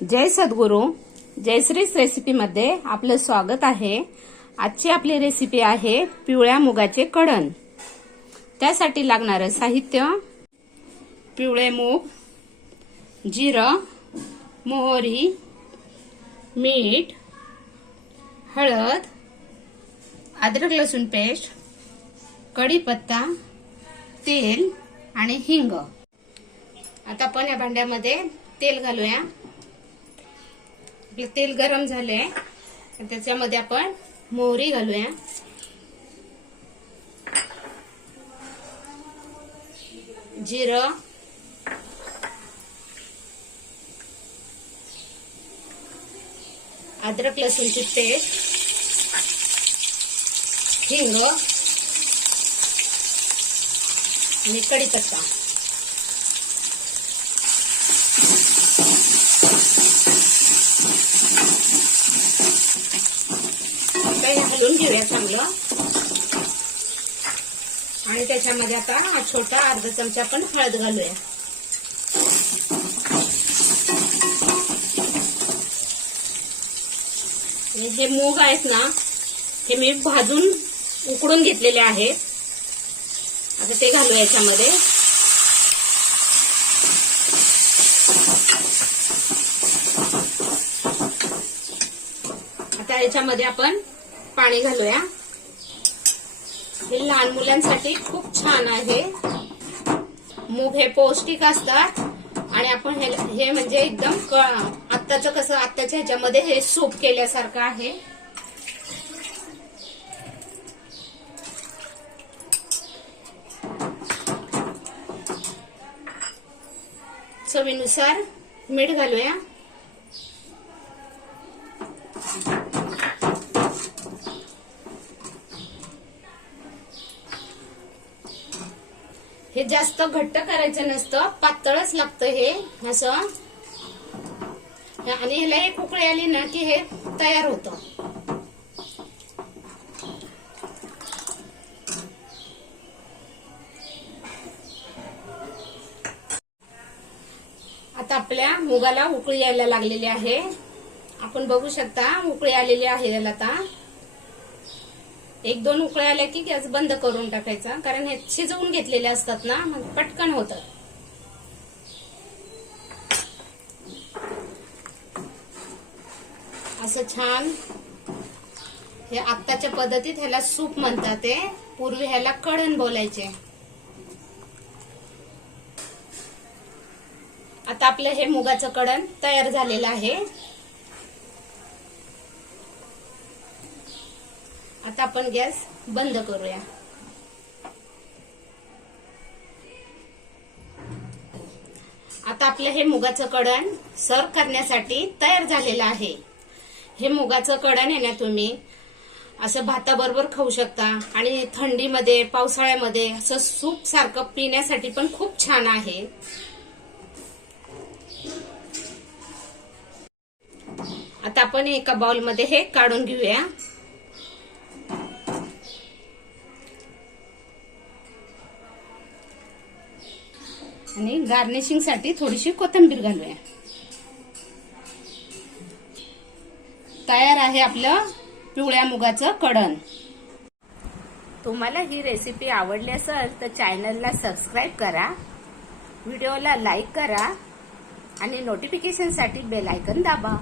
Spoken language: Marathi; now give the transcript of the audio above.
जय सद्गुरू. जयश्रीच रेसिपीमध्ये आपलं स्वागत आहे. आजची आपली रेसिपी आहे पिवळ्या मुगाचे कढण. त्यासाठी लागणारं साहित्य: पिवळे मूग, जिरं, मोहरी, मीठ, हळद, अद्रक लसूण पेस्ट, कढीपत्ता, तेल आणि हिंग. आता आपण या भांड्यामध्ये तेल घालूया. आपलं तेल गरम झालंय, त्याच्यामध्ये आपण मोहरी घालूया. जिरं, अद्रक लसूणची पेस्ट, हिंग आणि कढीपत्ता. हे हलवून घेऊया चांगलं. आणि त्याच्यामध्ये आता छोटा अर्धा चमचा आपण हळद घालूया. हे मूग आहेत ना, हे मी भाजून उकडून घेतलेले आहेत. आता ते घालूया याच्यामध्ये. आता याच्यामध्ये आपण पाणी घालूया. हे लहान मुलांसाठी खूप छान आहे. मूग हे पौष्टिक असतात आणि आपण हे म्हणजे एकदम आत्ताचं कसं आत्ताच्या ह्याच्यामध्ये हे सूप केल्यासारखं आहे. चवीनुसार मीठ घालूया. हे जास्त घट्ट करायचं नसतं, पातळच लागतं हे असं. आणि ह्याला एक उकळी आली ना की हे तयार होतं. आता आपल्या मुगाला उकळी यायला लागलेली आहे. आपण बघू शकता उकळी आलेली आहे याला. आता एक दोन उकळ्या आल्या की गॅस बंद करून टाकायचा, कारण हे शिजवून घेतलेले असतात ना, मग पटकन होतं. असं छान हे आत्ताच्या पद्धतीत ह्याला सूप म्हणतात. ते पूर्वी ह्याला कढण बोलायचे. आता आपलं हे मुगाचं कढण तयार झालेलं आहे. आता आपण गॅस बंद करूया. आता आपलं हे मुगाचं कढण सर्व करण्यासाठी तयार झालेलं आहे. हे मुगाचं कढण आहे ना, तुम्ही असं भाताबरोबर खाऊ शकता आणि थंडीमध्ये पावसाळ्यामध्ये असं सूप सारखं पिण्यासाठी पण खूप छान आहे. आता आपण एका बाउलमध्ये हे काढून घेऊया. आणि गार्निशिंग साठी थोडीशी कोथिंबीर घालूया. तयार आहे आपलं पिवळ्या मुगाचं कढण. तुम्हाला ही रेसिपी आवडली असेल तर चॅनलला सबस्क्राईब करा, व्हिडिओला लाईक करा आणि नोटिफिकेशनसाठी बेल आयकॉन दाबा.